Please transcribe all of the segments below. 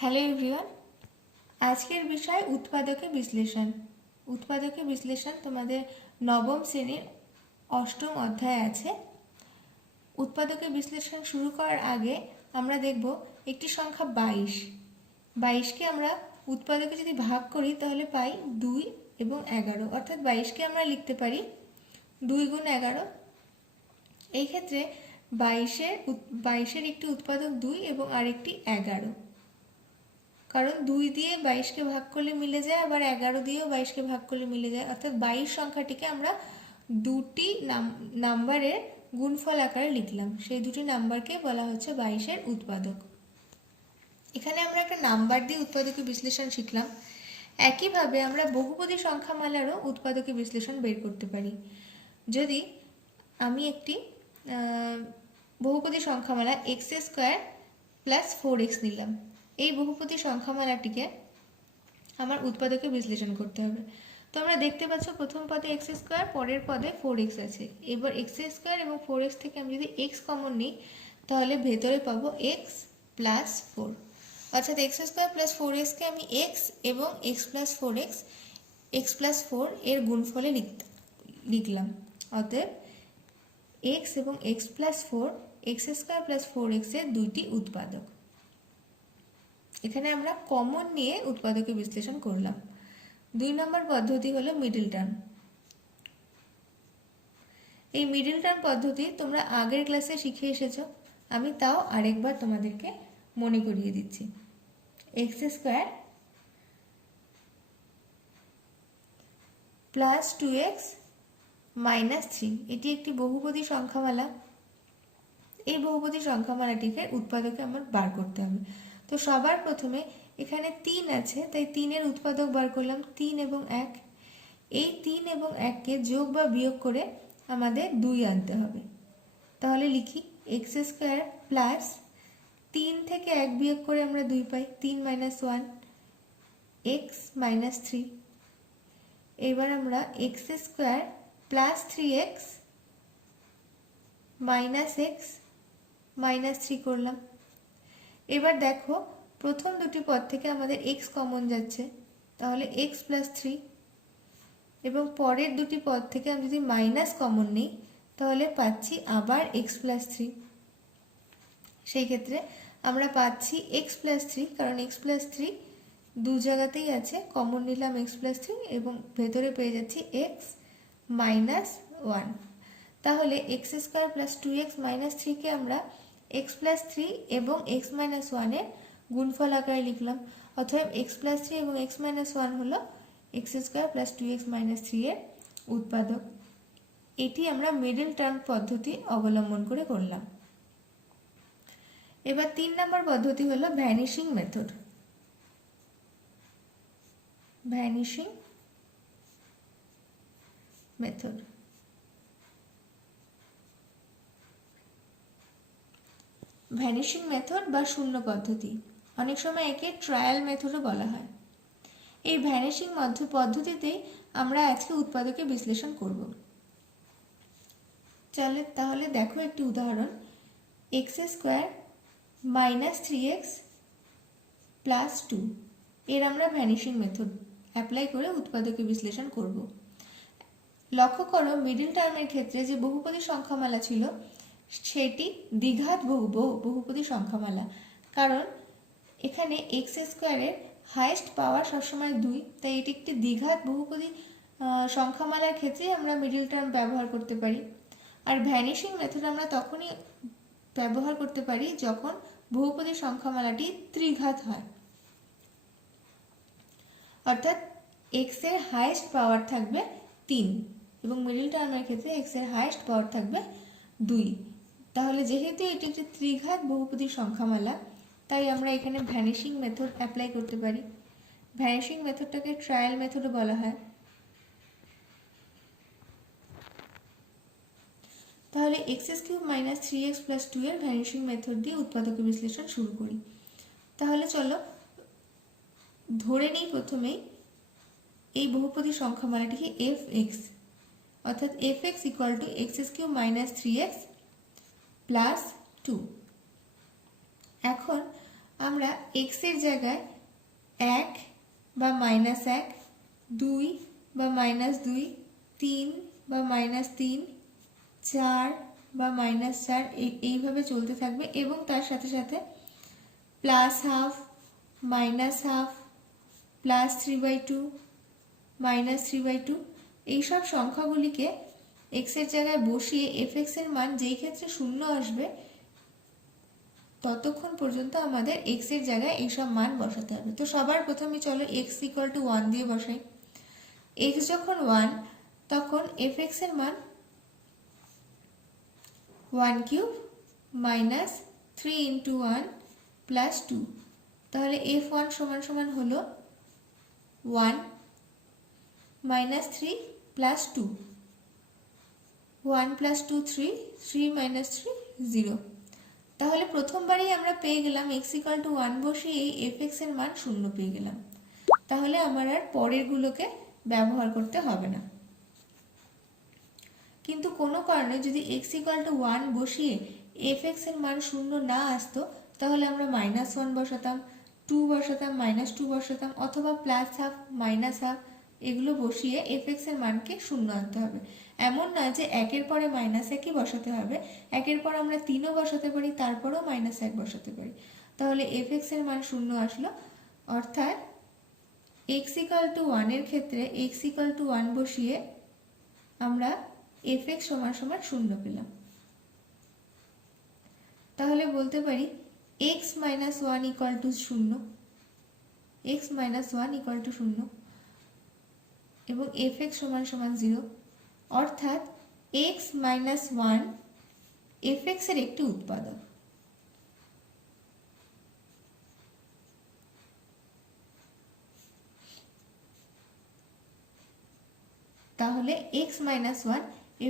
Hello everyone, আজকের বিষয় উৎপাদকে বিশ্লেষণ। উৎপাদকে বিশ্লেষণ তোমাদের নবম শ্রেণীর অষ্টম অধ্যায় আছে। উৎপাদকে বিশ্লেষণ শুরু করার আগে আমরা দেখব একটি সংখ্যা 22। 22কে আমরা উৎপাদকে যদি ভাগ করি তাহলে পাই 2 এবং 11, অর্থাৎ 22কে আমরা লিখতে পারি 2 গুণ 11। এই ক্ষেত্রে 22-এর একটি উৎপাদক 2 এবং আরেকটি 11, কারণ 2 দিয়ে 22কে ভাগ করলে মিলে যায়, আবার 11 দিয়েও 22কে ভাগ করলে মিলে যায়, অর্থাৎ 22 সংখ্যাটিকে আমরা দুটি নাম্বারের গুণফল আকারে লিখলাম। সেই দুটি নাম্বারকে বলা হচ্ছে 22-এর উৎপাদক। এখানে আমরা একটা নাম্বার দিয়ে উৎপাদকে বিশ্লেষণ শিখলাম। একইভাবে আমরা বহুপদী সংখ্যামালারও উৎপাদকে বিশ্লেষণ বের করতে পারি। যদি আমি একটি বহুপদী সংখ্যামালা x² + 4x নিলাম, এই বহুপদী সংখ্যামালাটিকে আমার উৎপাদকে বিশ্লেষণ করতে হবে। তো আমরা দেখতে পাচ্ছ প্রথম পদে x², পরের পদে 4x আছে। এবার x² এবং 4x থেকে আমি যদি x কমন নিই তাহলে ভেতরে পাবো x + 4, অর্থাৎ x² + 4xকে আমি x এবং x + 4x, x + 4 এর গুণফলে লিখলাম। অতএব x এবং x + 4, x² + 4x এর দুইটি উৎপাদক। এখানে আমরা কমন নিয়ে উৎপাদকে বিশ্লেষণ করলাম। 2 নম্বর পদ্ধতি হলো মিডল টার্ম। এই মিডল টার্ম পদ্ধতি তোমরা আগের ক্লাসে শিখে এসেছো, আমি তাও আরেকবার তোমাদেরকে মনে করিয়ে দিচ্ছি। x² + 2x - 3, এটি একটি বহুপদী সংখ্যামালা। এই বহুপদী সংখ্যামালাটিকে উৎপাদকে আমার বার করতে হবে। তো সবার প্রথমে এখানে 3 আছে, তাই 3-এর উৎপাদক বার করলাম, 3 এবং 1। এই 3 এবং 1কে যোগ বা বিয়োগ করে আমাদের 2 আনতে হবে। তাহলে লিখি x² প্লাস 3 থেকে 1 বিয়োগ করে আমরা 2 পাই, 3 - 1 x - 3। এবার আমরা x² plus 3x minus x minus 3 করলাম। এবার দেখো প্রথম দুটি পদ থেকে আমাদের x কমন যাচ্ছে, তাহলে x + 3, এবং পরের দুটি পদ থেকে আমি যদি মাইনাস কমন নিই তাহলে পাচ্ছি আবার x + 3। সেই ক্ষেত্রে আমরা পাচ্ছি x + 3, কারণ x + 3 দু জায়গাতেই আছে, কমন নিলাম x + 3 এবং ভেতরে পেয়ে যাচ্ছি x - 1। তাহলে x² + 2x - 3কে আমরা x + 3 এবং x - 1 এর গুণফল আকারে লিখলাম। অতএব x + 3 এবং x - 1 হলো x² + 2x - 3 এর উৎপাদক। এটি আমরা মিডল টার্ম পদ্ধতি অবলম্বন করে করলাম। এবার 3 নম্বর পদ্ধতি হলো vanishing method. Vanishing method vanishing method বা শূন্য পদ্ধতি, অনেক সময় একে ট্রায়াল মেথডও বলা হয়। এই ভ্যানিশিং পদ্ধতিতেই আমরা আজকে উৎপাদকে বিশ্লেষণ করব। তাহলে দেখো একটি উদাহরণ, x² - 3x + 2, এর আমরা ভ্যানিশিং মেথড অ্যাপ্লাই করে উৎপাদকে বিশ্লেষণ করব। লক্ষ্য করো মিডল টার্মের ক্ষেত্রে যে বহুপদী সংখ্যামালা ছিল সেটি দ্বিঘাত বহুপদী সংখ্যামালা, কারণ এখানে x² এর হাইয়েস্ট পাওয়ার সবসময় 2, তাই এটি একটি দ্বিঘাত বহুপদী সংখ্যামালার ক্ষেত্রে আমরা মিডল টার্ম ব্যবহার করতে পারি। আর ভ্যানিশিং মেথড আমরা তখনই ব্যবহার করতে পারি যখন বহুপদী সংখ্যামালাটি ত্রিঘাত হয়, অর্থাৎ x এর হাইয়েস্ট পাওয়ার থাকবে 3 এবং মিডল টার্মের ক্ষেত্রে x এর হাইয়েস্ট পাওয়ার থাকবে 2। তাহলে যেহেতু এটি একটি ত্রিঘাত বহুপদী সংখ্যামালা, তাই আমরা এখানে ভ্যানিশিং মেথড অ্যাপ্লাই করতে পারি। ভ্যানিশিং মেথডটাকে ট্রায়াল মেথডও বলা হয়। তাহলে x³ - 3x + 2 এর ভ্যানিশিং মেথড দিয়ে উৎপাদকে বিশ্লেষণ শুরু করি। তাহলে চলো ধরে নিই প্রথমেই এই বহুপদী সংখ্যামালাটিকে fx, অর্থাৎ fx = x³ - 3x + 2। এখন আমরা এক্সের জায়গায় 1 বা -1, 2 বা -2, 3 বা -3, 4 বা -4 এইভাবে চলতে থাকবে এবং তার সাথে সাথে +12, -12, +3/2, -3/2 এইসব সংখ্যাগুলিকে এক্সের জায়গায় বসিয়ে এফ(x) এর মান যেই ক্ষেত্রে 0 আসবে ততক্ষণ পর্যন্ত আমাদের এক্স এর জায়গায় এইসব মান বসাতে হবে। তো সবার প্রথমে চলো x = 1 দিয়ে বসাই। x যখন 1 তখন f(x) এর মান 1³ - 3 × 1 + 2। তাহলে f(1) সমান হলো 1 - 3 + 2, 1 + 2 3, 3 - 3 0। তাহলে প্রথমবারই আমরা পেয়ে গেলাম x = 1 বসিয়ে f(x) এর মান 0 পেয়ে গেলাম। তাহলে আমার আর পরেরগুলোকে ব্যবহার করতে হবে না। কিন্তু কোনো কারণে যদি x = 1 বসিয়ে f(x) এর মান 0 না আসতো তাহলে আমরা -1 বসাতাম, 2 বসাতাম, -2 বসাতাম অথবা +12, -12 এগুলো বসিয়ে f(x) এর মানকে 0 আনতে হবে। এমন নয় যে 1 পরে -1ই বসাতে হবে, 1 পর আমরা 3ও বসাতে পারি, তারপরেও -1 বসাতে পারি। তাহলে f(x) এর মান 0 আসলো, অর্থাৎ x = 1 এর ক্ষেত্রে x = 1 বসিয়ে আমরা f(x) = 0 পেলাম। তাহলে বলতে পারি x - 1 = 0, x - 1 = 0 এবং f(x) = 0, অর্থাৎ x - 1 f(x) এর একটি উৎপাদক। তাহলে x - 1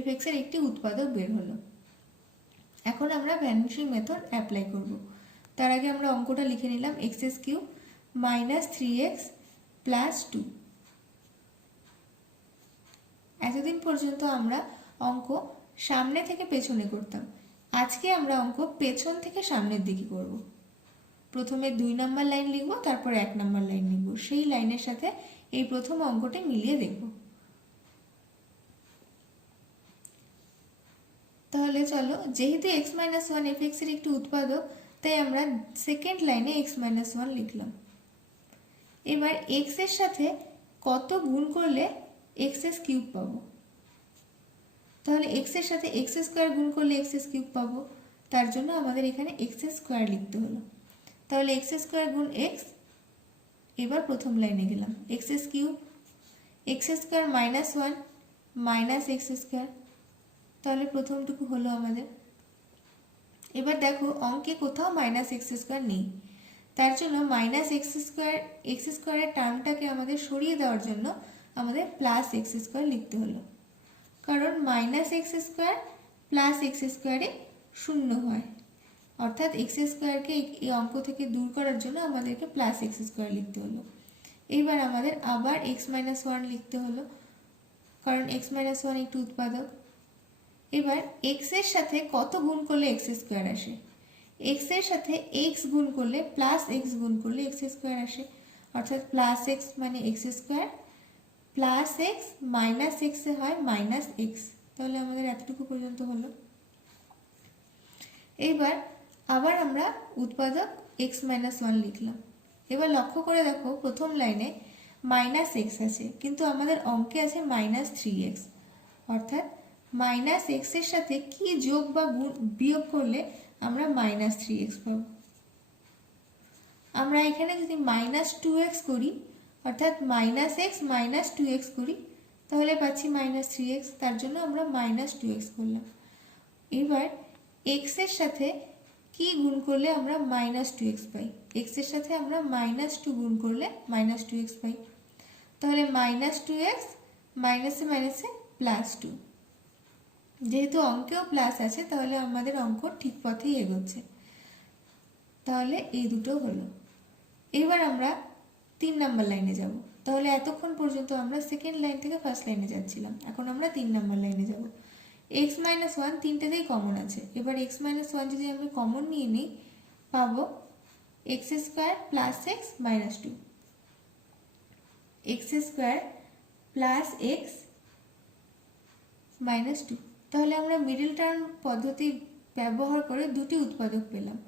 f(x) এর একটি উৎপাদক বের হলো। এখন আমরা ভ্যানিশিং মেথড অ্যাপ্লাই করব। তার আগে আমরা অঙ্কটা লিখে নিলাম x³ - 3x + 2। এতদিন পর্যন্ত আমরা অঙ্ক সামনে থেকে পেছনে করতাম, আজকে আমরা অঙ্ক পেছন থেকে সামনের দিকে করব। প্রথমে 2 নম্বর লাইন লিখব, তারপর 1 নম্বর লাইন লিখব, সেই লাইনের সাথে এই প্রথম অঙ্কটি মিলিয়ে দেখব। তাহলে চলো, যেহেতু x - 1 f(x) এর একটি উৎপাদক, তাই আমরা সেকেন্ড লাইনে x - 1 লিখলাম। এবার x এর সাথে কত গুণ করলে x³ পাবো? তাহলে x এর সাথে x² গুণ করলে x³ পাবো, তার জন্য আমাদের এখানে x² লিখতে হলো। তাহলে x² গুণ x, এবার প্রথম লাইনে গেলাম, x³ x² - 1 -x², তাহলে প্রথমটুকু হলো আমাদের। এবার দেখো অঙ্কে কোথাও -x² নেই, তার জন্য -x² এর টার্মটাকে আমাদের সরিয়ে দেওয়ার জন্য আমাদের +x² লিখতে হলো, কারণ -x² +x² এ 0 হয়, অর্থাৎ x² এই অঙ্ক থেকে দূর করার জন্য আমাদেরকে +x² লিখতে হলো। এবার আমাদের আবার x - 1 লিখতে হলো, কারণ x - 1 একটি উৎপাদক। এবার x এর সাথে কত গুণ করলে x² আসে? x এর সাথে x গুণ করলে +x গুণ করলে x² আসে, অর্থাৎ +x মানে x² +x - x এ হয় -x। তাহলে আমাদের এতটুকু পর্যন্ত হলো। এবার আবার আমরা উৎপাদক x - 1 লিখলাম। এবার লক্ষ্য করে দেখো প্রথম লাইনে -x আছে, কিন্তু আমাদের অঙ্কে আছে -3x, অর্থাৎ -x এর সাথে কি যোগ বা বিয়োগ করলে আমরা -3x পাবো? আমরা এখানে যদি -2x করি, অর্থাৎ -x - 2x করি, তাহলে পাচ্ছি -3x, তার জন্য আমরা -2x করলাম। এবার x এর সাথে কি গুণ করলে আমরা -2x পাই? x এর সাথে আমরা -2 গুণ করলে -2x পাই, তাহলে -2x মাইনাসে মাইনাসে +2। যেহেতু অঙ্কেও প্লাস আছে, তাহলে আমাদের অঙ্ক ঠিক পথেই এগোচ্ছে। তাহলে এই দুটো হলো। এবার আমরা 3 নম্বর লাইনে যাব। তাহলে এতক্ষণ পর্যন্ত আমরা সেকেন্ড লাইন থেকে ফার্স্ট লাইনে যাচ্ছিলাম, এখন আমরা 3 নম্বর লাইনে যাব। x - 1 তিনটেতেই কমন আছে। এবার x - 1 যদি আমরা কমন নিয়ে নিই, পাবো x square plus x minus two, x square plus x minus two. তাহলে আমরা মিডল টার্ম পদ্ধতি ব্যবহার করে দুটি উৎপাদক পেলাম।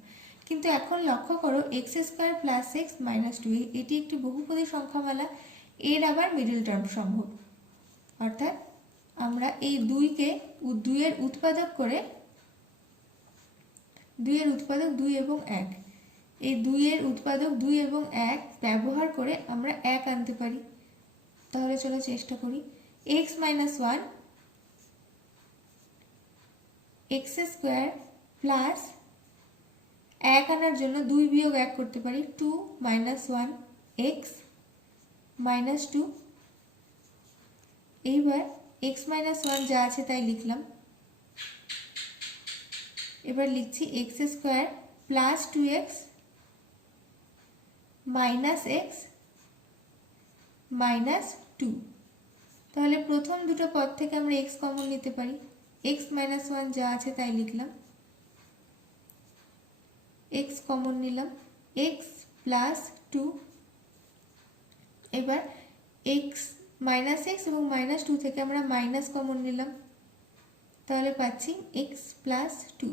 কিন্তু এখন লক্ষ্য করো x square plus x minus two এটি একটি বহুপদী সংখ্যামালা, এর আবার মিডল টার্ম সম্ভব। অর্থাৎ আমরা এই দুইয়ের উৎপাদক করে, দুইয়ের উৎপাদক 2 এবং 1, এই দুইয়ের উৎপাদক 2 এবং 1 ব্যবহার করে আমরা 1 আনতে পারি। তাহলে চলো চেষ্টা করি। X minus one, x square plus 1 আনার জন্য 2 বিয়োগ 1 করতে পারি, 2 minus one x minus two. এইবার এক্স মাইনাস ওয়ান যা আছে তাই লিখলাম। এবার লিখছি x square plus 2x minus x minus two. তাহলে প্রথম দুটো পদ থেকে আমরা এক্স কমন নিতে পারি, এক্স মাইনাস ওয়ান যা আছে তাই লিখলাম, এক্স কমন নিলাম, এক্স প্লাস টু। এবার এক্স মাইনাস এক্স এবং মাইনাস টু থেকে আমরা মাইনাস কমন নিলাম, তাহলে পাচ্ছি এক্স প্লাস টু।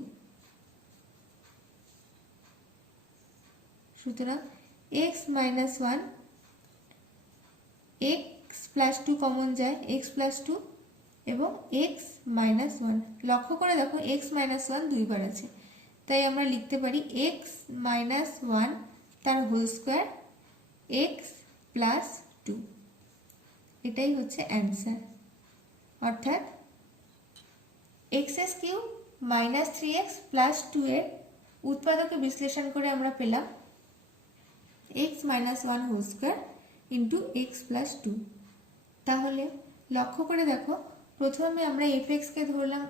সুতরাং x minus one, x plus two common যায়, এক্স প্লাস টু এবং এক্স মাইনাস ওয়ান। লক্ষ্য করে দেখো এক্স মাইনাস ওয়ান দুইবার আছে, তাই আমরা লিখতে পারি এক্স মাইনাস ওয়ান তার whole square x plus two. এটাই হচ্ছে অ্যান্সার। অর্থাৎ x cube minus 3x plus 2 এর উৎপাদকে বিশ্লেষণ করে আমরা পেলাম x minus one whole square into x plus two. তাহলে লক্ষ্য করে দেখো প্রথমে আমরা এফ এক্সকে ধরলাম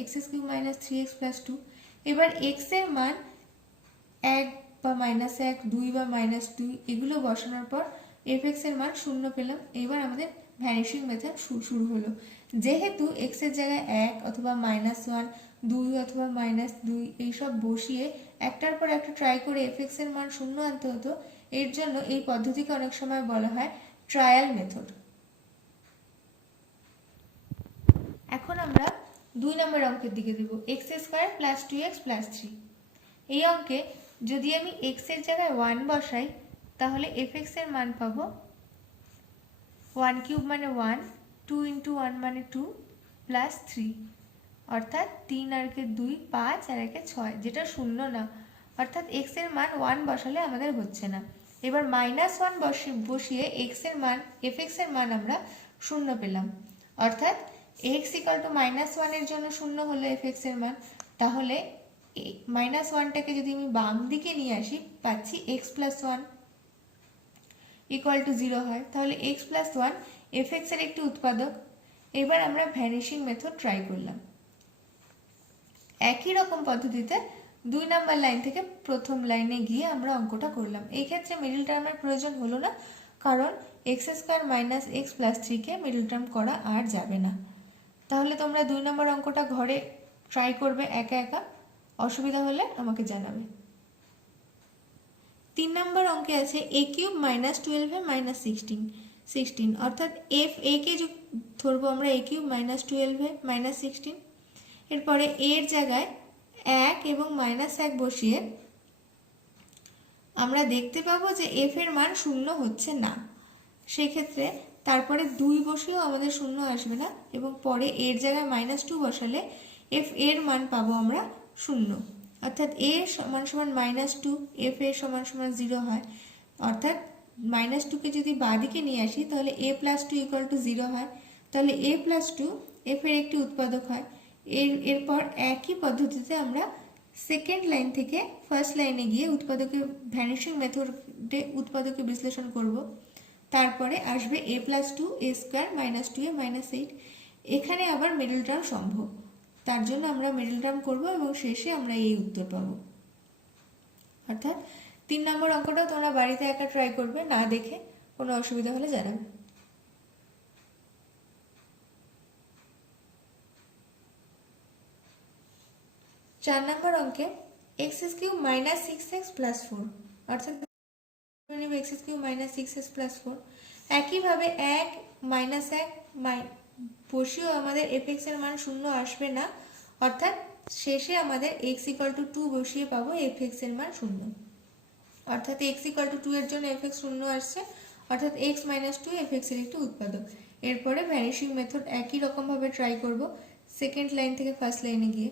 x cube minus 3x plus two. এবার এক্স এর মান 1 বা মাইনাস 1, 2 বা মাইনাস 2 এগুলো বসানোর পর এফ এক্স এর মান 0 পেলাম। এবার আমাদের ভ্যানিশিং মেথড শুরু হলো। যেহেতু এক্স এর জায়গায় 1 অথবা মাইনাস 1, 2 অথবা মাইনাস 2 এইসব বসিয়ে একটার পর একটা ট্রাই করে এফ এক্স এর মান 0 আনতে হতো, এর জন্য এই পদ্ধতিকে অনেক সময় বলা হয় ট্রায়াল মেথড। এখন আমরা 2 নম্বর অঙ্কের দিকে দেব, x square plus 2x plus 3। এই অঙ্কে যদি আমি এক্স এর জায়গায় 1 বসাই তাহলে এফ এক্স এর মান পাবো 1 কিউব মানে 1, 2 ইন্টু 1 মানে 2 প্লাস 3, অর্থাৎ 3 আর 2 5 আর 6, যেটা শূন্য না, অর্থাৎ এক্স এর মান 1 বসালে আমাদের হচ্ছে না। এবার মাইনাস 1 বসিয়ে এক্স এর মান এফ এক্স এর মান আমরা 0 পেলাম। অর্থাৎ এক্স ইকুয়াল টু মাইনাস 1 এর জন্য 0 হলো এফ এক্স এর মান। তাহলে মাইনাস 1টাকে যদি আমি বাম দিকে নিয়ে আসি পাচ্ছি এক্স প্লাস 1 ইকুয়াল টু 0 হয়। তাহলে এক্স প্লাস 1 এফ এক্স এর একটি উৎপাদক। এবার আমরা ভ্যানিশিং মেথড ট্রাই করলাম। একই রকম পদ্ধতিতে 2 নাম্বার লাইন থেকে প্রথম লাইনে গিয়ে আমরা অঙ্কটা করলাম। এই ক্ষেত্রে মিডল টার্মের প্রয়োজন হলো না, কারণ x square minus x plus 3কে মিডল টার্ম করা আর যাবে না। তাহলে তোমরা 2 নম্বর অঙ্কটা ঘরে ট্রাই করবে একা একা, অসুবিধা হলে আমাকে জানাবে। 3 নম্বর অঙ্কে আছে এ কিউব মাইনাস 12 মাইনাস 16, অর্থাৎ এফ এ কে ধরবো আমরা এ কিউব মাইনাস 12 মাইনাস 16। এরপরে এর জায়গায় 1 এবং মাইনাস 1 বসিয়ে আমরা দেখতে পাবো যে এফ এর মান 0 হচ্ছে না। সেক্ষেত্রে তারপরে 2 বসিয়েও আমাদের 0 আসবে না, এবং পরে এর জায়গায় মাইনাস 2 বসালে এফ এর মান পাবো আমরা 0। অর্থাৎ এ সমান সমান মাইনাস 2, এফ এর সমান সমান 0 হয়। অর্থাৎ মাইনাস 2কে যদি বাঁদিকে নিয়ে আসি তাহলে এ প্লাস 2 ইকুয়াল টু 0 হয়। তাহলে এ প্লাস 2 এফ এর একটি উৎপাদক হয়। এরপর একই পদ্ধতিতে আমরা সেকেন্ড লাইন থেকে ফার্স্ট লাইনে গিয়ে উৎপাদকের ভ্যানিশিং মেথডে উৎপাদকে বিশ্লেষণ করব। তারপরে আসবে এ প্লাস 2 এ স্কোয়ার মাইনাস 2a মাইনাস 8। এখানে আবার মিডল টার্ম সম্ভব, তার জন্য আমরা মিডল টার্ম করব এবং শেষে আমরা এই উত্তর পাবো। অর্থাৎ 3 নম্বর অঙ্কটাও তোমরা বাড়িতে একা ট্রাই করবে, না দেখে, কোনো অসুবিধা হলে জানাবে। 4 নম্বর অঙ্কে x cube minus 6x plus 4। অর্থাৎ x cube minus 6x plus 4। একইভাবে 1 মাইনাস 1 বসিয়েও আমাদের এফএক্স এর মান শূন্য আসবে না, অর্থাৎ শেষে আমাদের x ইকুয়াল টু 2 বসিয়ে পাবো এফএক্স এর মান শূন্য, অর্থাৎ x ইকুয়াল টু 2 এর জন্য এফএক্স শূন্য আসছে, অর্থাৎ x মাইনাস 2 এফএক্স এর একটি উৎপাদক। এরপরে ভ্যানিশিং মেথড একই রকম ভাবে ট্রাই করব সেকেন্ড লাইন থেকে ফার্স্ট লাইনে গিয়ে,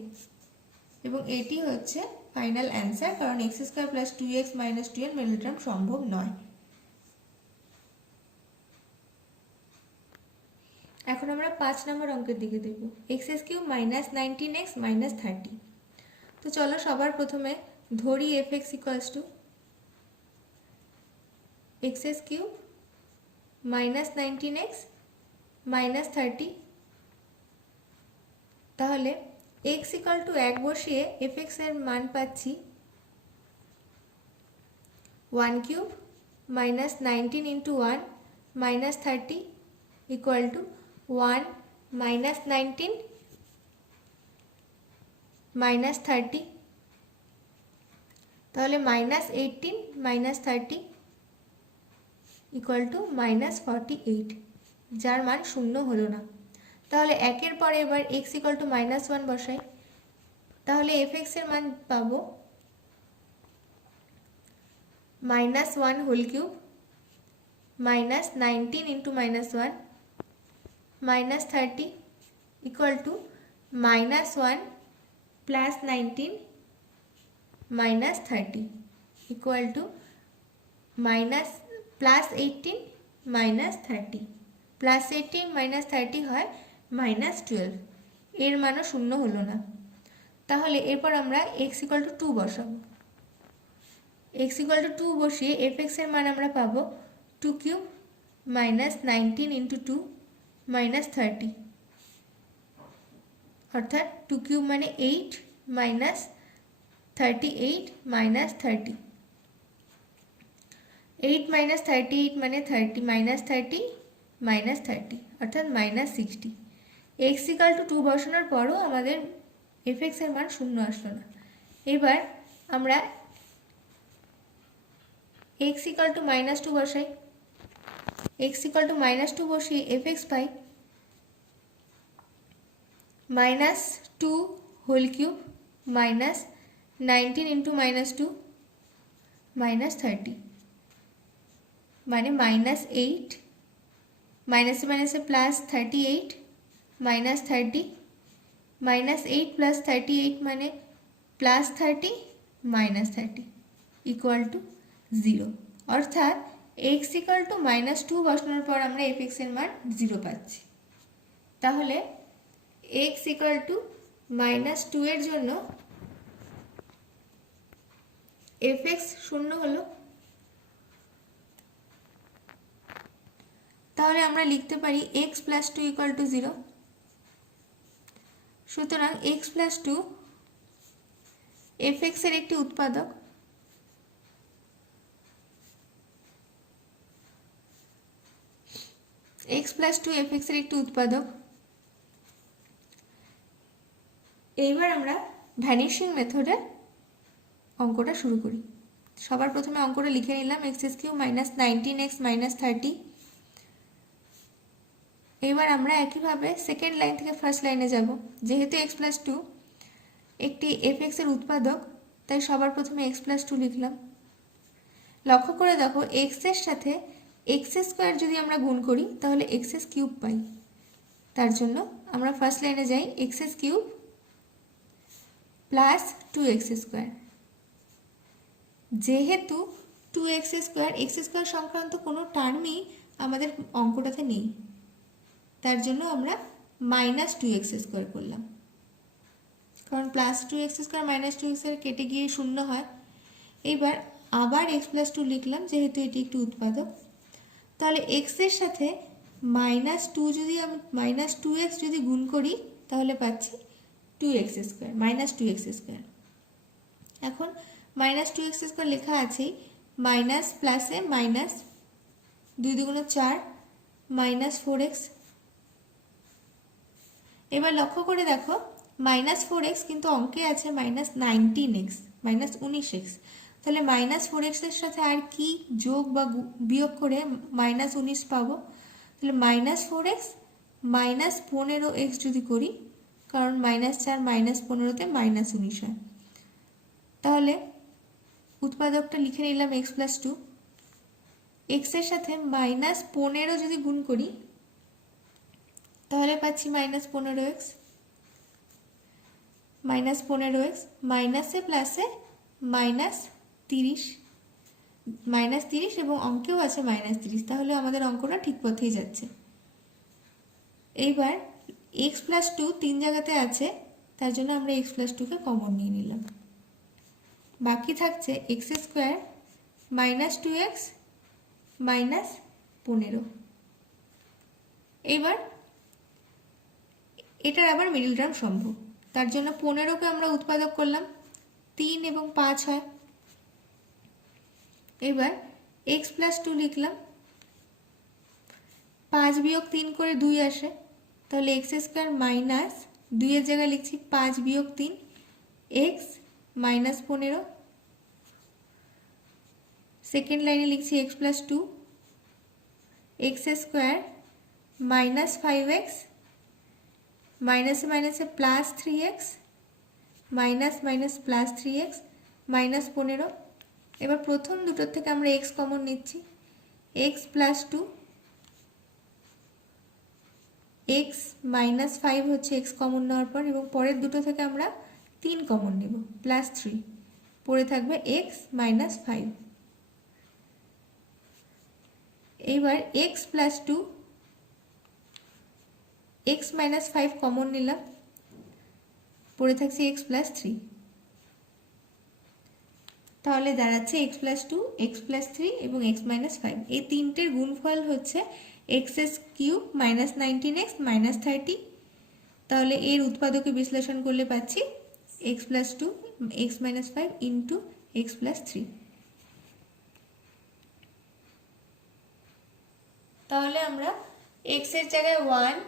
এবং এটি হচ্ছে ফাইনাল অ্যান্সার, কারণ x square plus 2x minus 2 এর মিডল সম্ভব নয়। এখন আমরা 5 নম্বর অঙ্কের দিকে দেখব, x cube minus 19x minus 30। তো চলো সবার প্রথমে ধরি F x equals to x cube minus 19x minus 30। তাহলে x ইকুয়াল টু 1 বসিয়ে fx এর মান পাচ্ছি 1 cube minus 19 into 1 minus 30 equal two 1 minus 19 minus 30। তাহলে minus 18 minus 30 equal to minus 48, যার মান শূন্য হলো না। তাহলে একের পরে এবার x ইকুয়াল টু মাইনাস 1 বসাই, তাহলে fx এর মান পাবো minus 1 whole cube minus 19 into minus 1 minus 30 equal to minus 1 plus 19 minus 30 equal to minus plus 18 minus 30, plus 18 minus 30 হয় মাইনাস 12, এর মানও শূন্য হলো না। তাহলে এরপর আমরা x ইকুয়াল টু 2 বসাবো, x ইকুয়াল টু 2 বসিয়ে fx এর মান আমরা পাবো 2 কিউব মাইনাস 19 ইন্টু 2 মাইনাস 30, অর্থাৎ 2 কিউব মানে 8 মাইনাস 38 মাইনাস 30, 8 মাইনাস 38 মানে 30 মাইনাস 30 মাইনাস 30 অর্থাৎ মাইনাস 60। x ইকুয়াল টু 2 বসানোর পরও আমাদের fx এর মান শূন্য আসলো না। এবার আমরা x ইকুয়াল টু মাইনাস 2 বসাই, x ইকুয়াল টু মাইনাস 2 বসিয়ে fx পাই minus 2 whole cube minus 19 into minus 2 minus 30, মানে মাইনাস 8 মাইনাসে মাইনাসে প্লাস 38 মাইনাস 30 মাইনাস 8 প্লাস 38 মানে প্লাস 30 মাইনাস 30 ইকুয়াল টু 0, অর্থাৎ x ইকুয়াল টু মাইনাস 2 বসানোর পর আমরা fx এর মান 0 পাচ্ছি। তাহলে x ইকুয়াল টু মাইনাস 2 এর জন্য fx শূন্য হলো। তাহলে আমরা লিখতে পারি x প্লাস 2 ইকুয়াল টু 0। সুতরাং x প্লাস 2 fx এর একটি উৎপাদক, x প্লাস 2 fx এর একটি উৎপাদক। এইবার আমরা ভ্যানিশিং মেথডে অঙ্কটা শুরু করি। সবার প্রথমে অঙ্কটা লিখে নিলাম, x cube minus 19x minus 30। এবার আমরা একইভাবে সেকেন্ড লাইন থেকে ফার্স্ট লাইনে যাব। যেহেতু x প্লাস 2 একটি fx এর উৎপাদক, তাই সবার প্রথমে x প্লাস 2 লিখলাম। লক্ষ্য করে দেখো x এর সাথে x স্কোয়ার যদি আমরা গুণ করি তাহলে x কিউব পাই। তার জন্য আমরা ফার্স্ট লাইনে যাই, x cube plus 2x square. যেহেতু 2x স্কোয়ার সংক্রান্ত কোনো টার্মই আমাদের অঙ্কটাতে নেই, তার জন্য আমরা মাইনাস 2x স্কোয়ার করলাম, কারণ plus 2x square minus 2x এর কেটে গিয়ে শূন্য হয়। এইবার আবার x প্লাস 2 লিখলাম, যেহেতু এটি একটি উৎপাদক। তাহলে x এর সাথে মাইনাস 2 যদি আমি মাইনাস 2x যদি গুণ করি তাহলে পাচ্ছি 2x square minus 2x square. এখন মাইনাস 2x স্কোয়ার লেখা আছেই, মাইনাস প্লাসে মাইনাস 2 দুগুণ 4 মাইনাস 4x। এবার লক্ষ্য করে দেখো মাইনাস 4x কিন্তু অঙ্কে আছে মাইনাস 19x মাইনাস 19x, তাহলে -4x এর সাথে আর কি যোগ বা বিয়োগ করে -19 পাবো। তাহলে -4x -15x যদি করি, কারণ -4 -15-তে -19 হয়, তাহলে উৎপাদকটা লিখে নিলাম x+2। x এর সাথে -15 যদি গুণ করি তাহলে পাচ্ছি -15x, মাইনাসে প্লাসে -30, -30 এবং অঙ্কেও আছে -30, তাহলে আমাদের অঙ্কটা ঠিক পথেই যাচ্ছে। এইবার x+2 তিন জায়গাতে আছে, তার জন্য আমরা x+2-কে কমন নিয়ে নিলাম। বাকি থাকছে x² -2x -15। এইবার এটার আবার মিডল টার্ম সম্ভব, তার জন্য 15কে আমরা উৎপাদক করলাম, 3 এবং 5 হয়। এবার x+2 লিখলাম, 5 বিয়োগ 3 করে 2 আসে, তাহলে x² মাইনাস 2 এর জায়গায় লিখছি 5 বিয়োগ 3 x -15। সেকেন্ড লাইনে লিখছি x+2 x² -5x মাইনাসে মাইনাসে +3x মাইনাস মাইনাস +3x -15। এবার প্রথম দুটোর থেকে আমরা x কমন নিচ্ছি, x+2 x -5 হচ্ছে x কমন নেওয়ার পর, এবং পরের দুটো থেকে আমরা 3 কমন নেব, +3, পড়ে থাকবে x -5। এইবার x+2 x -5 কমন নিলাম, পড়ে থাকছে x+3, তাহলে দাঁড়াচ্ছে x+2 x+3 এবং x -5। এই তিনটের গুণফল হচ্ছে x³ -19x -30। তাহলে এর উৎপাদকে বিশ্লেষণ করলে পাচ্ছি x+2 x -5 ইন্টু x+3। তাহলে আমরা x এর জায়গায় 1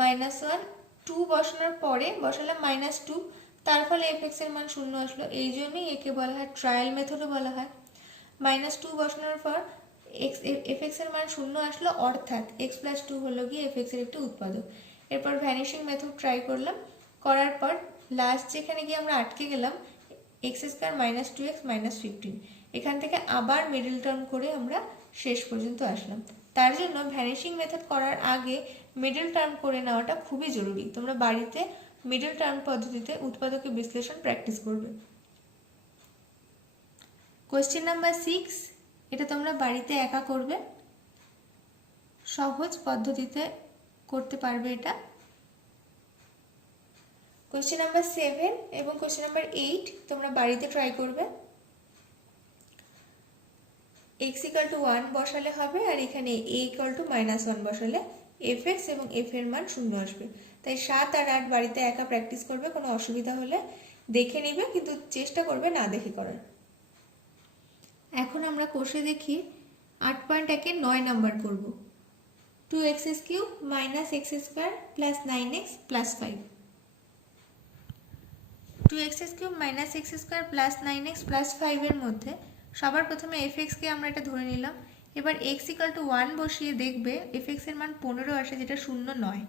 -1 2 বসানোর পরে বসালাম -2, তার ফলে fx এর মান 0 আসলো, এই জন্যই একে বলা হয় ট্রায়াল মেথডও বলা হয়। -2 বসানোর পর fx এর মান 0 আসলো, অর্থাৎ x+2 হলো গিয়ে fx এর একটি উৎপাদক। এরপর ভ্যানিশিং মেথড ট্রাই করলাম, করার পর লাস্ট যেখানে গিয়ে আমরা আটকে গেলাম x² -2x -15, এখান থেকে আবার মিডল টার্ম করে আমরা শেষ পর্যন্ত আসলাম। তার জন্য ভ্যানিশিং মেথড করার আগে মিডল টার্ম করে নেওয়াটা খুবই জরুরি। তোমরা বাড়িতে মিডল টার্ম পদ্ধতিতে উৎপাদকের বিশ্লেষণ প্র্যাকটিস করবে। কোয়েশ্চেন নাম্বার 6, এটা তোমরা বাড়িতে একা করবে, সহজ পদ্ধতিতে করতে পারবে এটা। কোয়েশ্চেন নাম্বার 7 এবং কোয়েশ্চেন নাম্বার 8 তোমরা বাড়িতে ট্রাই করবে। x = 1 বসালে হবে, আর এখানে a = -1 বসালে fx এবং f এর মান 0 আসবে। তাই 7 আর 8 বাড়িতে একা প্র্যাকটিস করবে, কোনো অসুবিধা হলে দেখে নিবে, কিন্তু চেষ্টা করবে না দেখে করার। এখন আমরা কোষে দেখি 8.1 এর 9 নাম্বার করব। 2x³ -x² + 9x + 5। 2x³ -x² + 9x + 5 এর মধ্যে সবার প্রথমে fx কে আমরা এটা ধরে নিলাম। এবার x = 1 বসিয়ে দেখবে fx এর মান 15 আসে, যেটা 0 নয়।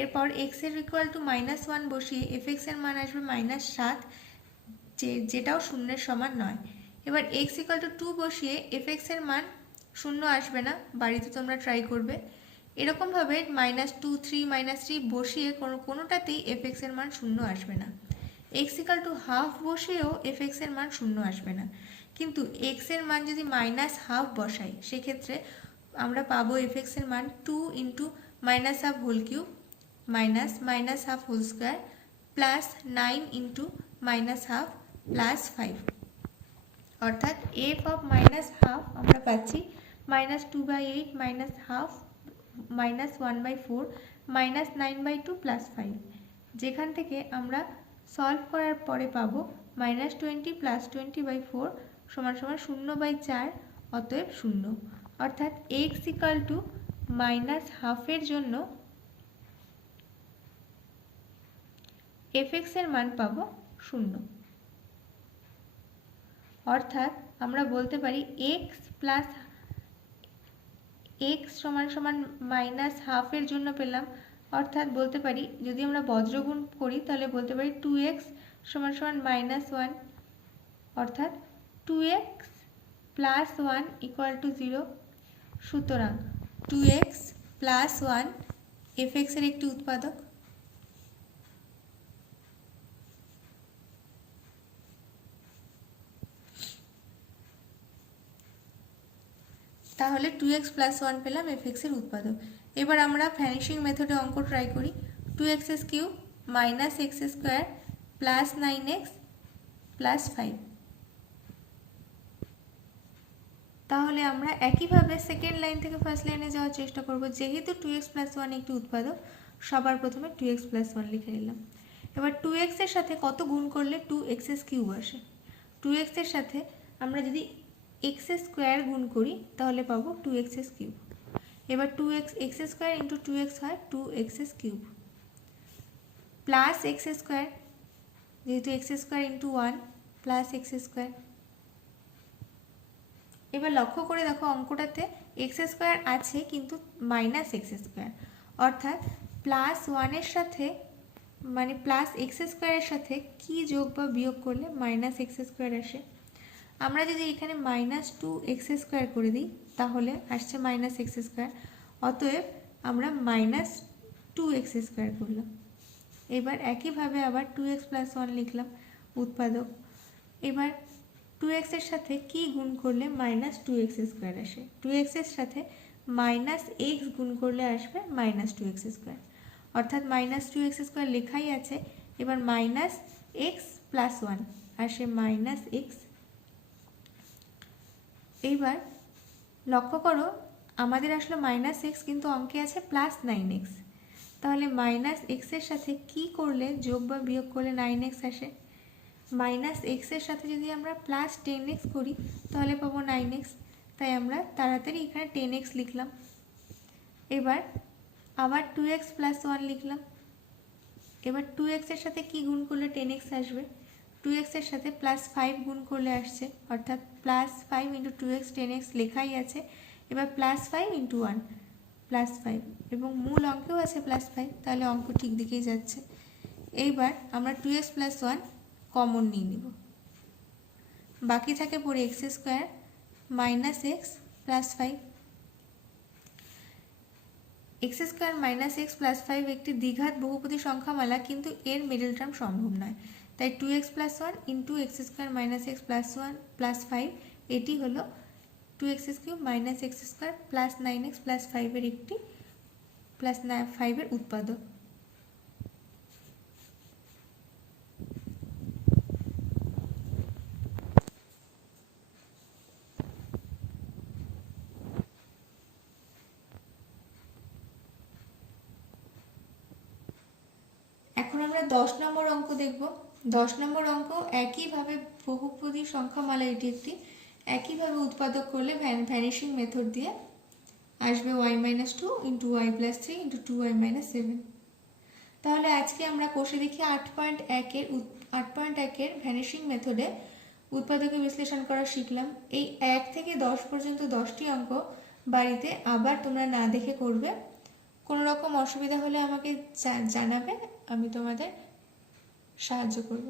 এরপর x এর =-1 বসিয়ে fx এর মান আসবে -7, যেটাও 0 এর সমান নয়। এবার x = 2 বসিয়ে fx এর মান 0 আসবে না, বাড়িতে তোমরা ট্রাই করবে। এরকমভাবে -2 3 -3 বসিয়ে কোনোটাতেই fx এর মান 0 আসবে না। x = ½ বসিয়েও fx এর মান 0 আসবে না, কিন্তু x এর মান যদি -½ বসাই সেক্ষেত্রে আমরা পাবো fx এর মান 2 × -½ whole cube -½ whole square plus 9 × -½ plus 5, অর্থাৎ f of -½ আমরা পাচ্ছি -2/8 -½ -1/4 -9/2 প্লাস 5, যেখান থেকে আমরা সলভ করার পরে পাবো -20 + 20/4 = 0/4, অতএব 0। অর্থাৎ x = -½ এর জন্য fx এর মান পাবো 0। অর্থাৎ আমরা বলতে পারি এক্স প্লাস এক্স সমান সমান মাইনাস হাফের জন্য পেলাম, অর্থাৎ বলতে পারি যদি আমরা বজ্রগুণ করি তাহলে বলতে পারি 2x সমান সমান -1, অর্থাৎ 2x প্লাস 1 ইকুয়াল টু 0। সুতরাং 2x প্লাস 1 fx এর একটি উৎপাদক। তাহলে 2x প্লাস 1 পেলাম fx এর উৎপাদক। এবার আমরা ভ্যানিশিং মেথডে অঙ্ক ট্রাই করি। 2x cube minus x square plus 9x plus 5। তাহলে আমরা একইভাবে সেকেন্ড লাইন থেকে ফার্স্ট লাইনে যাওয়ার চেষ্টা করব। যেহেতু 2x প্লাস 1 একটি উৎপাদক, সবার প্রথমে 2x প্লাস 1 লিখে নিলাম। এবার 2x এর সাথে কত গুণ করলে 2x কিউব আসে? 2x এর সাথে আমরা যদি x স্কোয়ার গুণ করি তাহলে পাবো 2x কিউব। এবার 2x x square into 2x হয় 2x cube plus x square, যেহেতু x square into 1 plus x square. এবার লক্ষ্য করে দেখো অঙ্কটাতে x স্কোয়ার আছে কিন্তু মাইনাস এক্স স্কোয়ার, অর্থাৎ প্লাস 1 এর সাথে মানে প্লাস এক্স স্কোয়ারের সাথে কি যোগ বা বিয়োগ করলে মাইনাস এক্স স্কোয়ার আসে? আমরা যদি এখানে -2x স্কোয়ার করে দিই তাহলে আসছে -x স্কোয়ার, অতএব আমরা -2x স্কোয়ার করলাম। এবার একইভাবে আবার 2x প্লাস 1 লিখলাম উৎপাদক। এবার 2x এর সাথে কি গুণ করলে -2x স্কোয়ার আসে? 2x এর সাথে -x গুণ করলে আসবে -2x স্কোয়ার, অর্থাৎ -2x স্কোয়ার লেখাই আছে। এবার -x প্লাস 1 আসে -x। এইবার লক্ষ্য করো আমাদের আসলে -x কিন্তু অঙ্কে আছে প্লাস 9x, তাহলে -x এর সাথে কি করলে যোগ বা বিয়োগ করলে 9x আসে? -x এর সাথে যদি আমরা প্লাস 10x করি তাহলে পাবো 9x, তাই আমরা তাড়াতাড়ি এখানে 10x লিখলাম। এবার আবার 2x প্লাস 1 লিখলাম। এবার 2x এর সাথে কি গুণ করলে 10x আসবে? 2x এর সাথে প্লাস 5 গুণ করলে আসছে, অর্থাৎ প্লাস 5 ইন্টু 2x 10x লেখাই আছে। এবার প্লাস 5 ইন্টু 1 প্লাস 5, এবং মূল অঙ্কেও আছে প্লাস 5, তাহলে অঙ্ক ঠিক দিকেই যাচ্ছে। এইবার আমরা 2x প্লাস 1 কমন নিয়ে নিব, বাকি থাকে পড়ে x square minus x plus 5। X square minus x plus 5 একটি দ্বিঘাত বহুপদী সংখ্যামালা, কিন্তু এর মিডল টার্ম সম্ভব নয়, তাই 2x plus 1 into x square minus x plus 1 plus 5 এটি হলো 2x cube minus x square plus 9x plus 5 এর একটি প্লাস 5 এর উৎপাদক। এখন আমরা 10 নম্বর অঙ্ক দেখব। 10 নম্বর অঙ্ক একইভাবে বহুপদী সংখ্যামালা, এটি একটি একইভাবে উৎপাদক করলে ভ্যানিশিং মেথড দিয়ে আসবে y-2 into y plus 3 into 2y minus 7। তাহলে আজকে আমরা কোষে দেখি 8.1 এর ভ্যানিশিং মেথডে উৎপাদকে বিশ্লেষণ করা শিখলাম। এই 1 থেকে 10 পর্যন্ত 10টি অঙ্ক বাড়িতে আবার তোমরা না দেখে করবে। কোনো রকম অসুবিধা হলে আমাকে জানাবে, আমি তোমাদের সাহায্য করব।